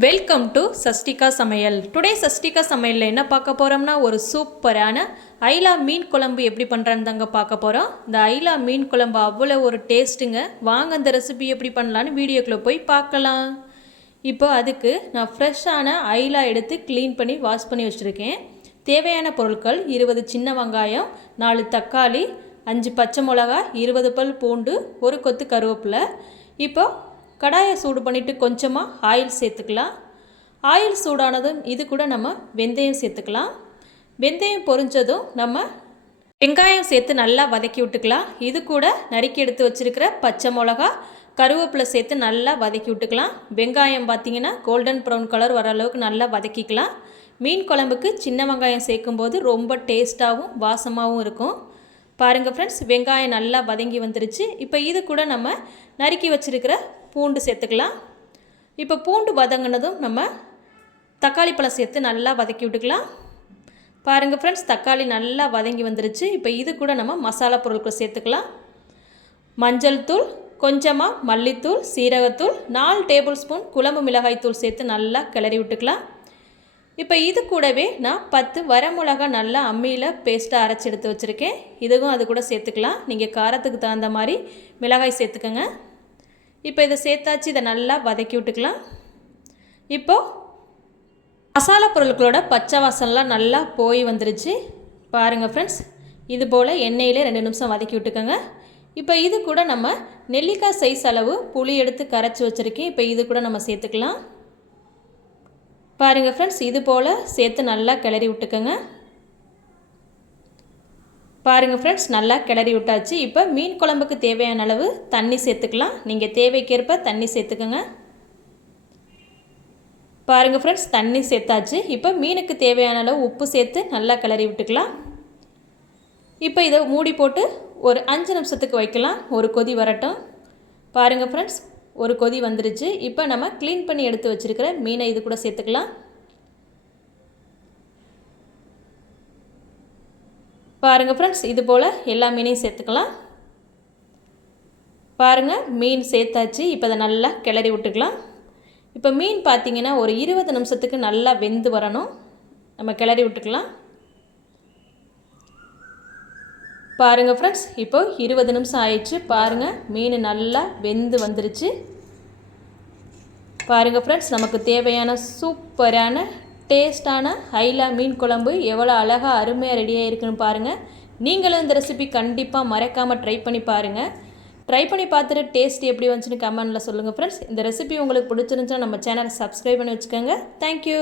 Welcome to Shashtika சமையல். Today Shashtika சமையலில் என்ன பார்க்க போகிறோம்னா, ஒரு சூப்பரான ஐலா மீன் குழம்பு எப்படி பண்ணுறான்னு தாங்க பார்க்க போகிறோம். இந்த ஐலா மீன் குழம்பு அவ்வளோ ஒரு டேஸ்ட்டுங்க. வாங்க அந்த ரெசிபி எப்படி பண்ணலான்னு வீடியோக்குள்ளே போய் பார்க்கலாம். இப்போ அதுக்கு நான் ஃப்ரெஷ்ஷான ஐலா எடுத்து க்ளீன் பண்ணி வாஷ் பண்ணி வச்சுருக்கேன். தேவையான பொருட்கள் 20 சின்ன வெங்காயம், 4 தக்காளி, 5 பச்சை மிளகா, 20 பல் பூண்டு, ஒரு கொத்து கருவேப்பிலை. இப்போ கடாயை சூடு பண்ணிவிட்டு கொஞ்சமாக ஆயில் சேர்த்துக்கலாம். ஆயில் சூடானதும் இது கூட நம்ம வெந்தயம் சேர்த்துக்கலாம். வெந்தயம் பொரிஞ்சதும் நம்ம வெங்காயம் சேர்த்து நல்லா வதக்கி விட்டுக்கலாம். இது கூட நறுக்கி எடுத்து வச்சுருக்கிற பச்சை மிளகா, கருவேப்பிலை சேர்த்து நல்லா வதக்கி விட்டுக்கலாம். வெங்காயம் பார்த்திங்கன்னா கோல்டன் ப்ரௌன் கலர் வர அளவுக்கு நல்லா வதக்கிக்கலாம். மீன் குழம்புக்கு சின்ன வெங்காயம் சேர்க்கும்போது ரொம்ப டேஸ்ட்டாகவும் வாசமாகவும் இருக்கும். பாருங்கள் ஃப்ரெண்ட்ஸ், வெங்காயம் நல்லா வதங்கி வந்துருச்சு. இப்போ இது கூட நம்ம நறுக்கி வச்சுருக்கிற பூண்டு சேர்த்துக்கலாம். இப்போ பூண்டு வதங்கினதும் நம்ம தக்காளி பழம் சேர்த்து நல்லா வதக்கி விட்டுக்கலாம். பாருங்கள் ஃப்ரெண்ட்ஸ், தக்காளி நல்லா வதங்கி வந்துருச்சு. இப்போ இது கூட நம்ம மசாலா பொருட்கள் சேர்த்துக்கலாம். மஞ்சள் தூள், கொஞ்சமாக மல்லித்தூள், சீரகத்தூள், 4 டேபிள் ஸ்பூன் குழம்பு மிளகாய் தூள் சேர்த்து நல்லா கிளறி விட்டுக்கலாம். இப்போ இது கூடவே நான் 10 வரமிளகா நல்லா அம்மியில் பேஸ்ட்டாக அரைச்சி எடுத்து வச்சுருக்கேன். இதுவும் அது கூட சேர்த்துக்கலாம். நீங்கள் காரத்துக்கு தகுந்த மாதிரி மிளகாய் சேர்த்துக்கோங்க. இப்போ இதை சேர்த்தாச்சு. இதை நல்லா வதக்கி விட்டுக்கலாம். இப்போது மசாலா பொருட்களோட பச்சை வாசனெலாம் நல்லா போய் வந்துருச்சு. பாருங்கள் ஃப்ரெண்ட்ஸ், இது போல் எண்ணெயில் 2 நிமிஷம் வதக்கி விட்டுக்கோங்க. இப்போ இது கூட நம்ம நெல்லிக்காய் சைஸ் அளவு புளி எடுத்து கரைச்சி வச்சுருக்கேன். இப்போ இது கூட நம்ம சேர்த்துக்கலாம். பாருங்கள் ஃப்ரெண்ட்ஸ், இது போல் சேர்த்து நல்லா கிளறி விட்டுக்கோங்க. பாருங்கள் ஃப்ரெண்ட்ஸ், நல்லா கிளறி விட்டாச்சு. இப்போ மீன் குழம்புக்கு தேவையான அளவு தண்ணி சேர்த்துக்கலாம். நீங்கள் தேவைக்கேற்ப தண்ணி சேர்த்துக்கோங்க. பாருங்கள் ஃப்ரெண்ட்ஸ், தண்ணி சேர்த்தாச்சு. இப்போ மீனுக்கு தேவையான அளவு உப்பு சேர்த்து நல்லா கிளறி விட்டுக்கலாம். இப்போ இதை மூடி போட்டு ஒரு 5 நிமிஷத்துக்கு வைக்கலாம். ஒரு கொதி வரட்டும். பாருங்கள் ஃப்ரெண்ட்ஸ், ஒரு கொதி வந்துருச்சு. இப்போ நம்ம க்ளீன் பண்ணி எடுத்து வச்சுருக்கிற மீனை இது கூட சேர்த்துக்கலாம். பாருங்கள் ஃப்ரெண்ட்ஸ், இது போல் எல்லா மீனையும் சேர்த்துக்கலாம். பாருங்கள், மீன் சேர்த்தாச்சு. இப்போ அதை நல்லா கிளறி விட்டுக்கலாம். இப்போ மீன் பார்த்திங்கன்னா ஒரு 20 நிமிஷத்துக்கு நல்லா வெந்து வரணும். நம்ம கிளறி விட்டுக்கலாம். பாருங்கள் ஃப்ரெண்ட்ஸ், இப்போது 20 நிமிஷம் ஆயிடுச்சு. பாருங்கள், மீன் நல்லா வெந்து வந்துருச்சு. பாருங்கள் ஃப்ரெண்ட்ஸ், நமக்கு தேவையான சூப்பரான டேஸ்டான ஐலா மீன் குழம்பு எவ்வளோ அழகாக அருமையாக ரெடியாக இருக்குன்னு பாருங்கள். நீங்களும் இந்த ரெசிபி கண்டிப்பாக மறக்காமல் ட்ரை பண்ணி பாருங்கள். ட்ரை பண்ணி பார்த்துட்டு டேஸ்ட் எப்படி வந்துச்சுன்னு கமெண்ட்டில் சொல்லுங்கள் ஃப்ரெண்ட்ஸ். இந்த ரெசிபி உங்களுக்கு பிடிச்சிருந்துச்சுன்னா நம்ம சேனலை சப்ஸ்கிரைப் பண்ணி வச்சுக்கோங்க. தேங்க்யூ.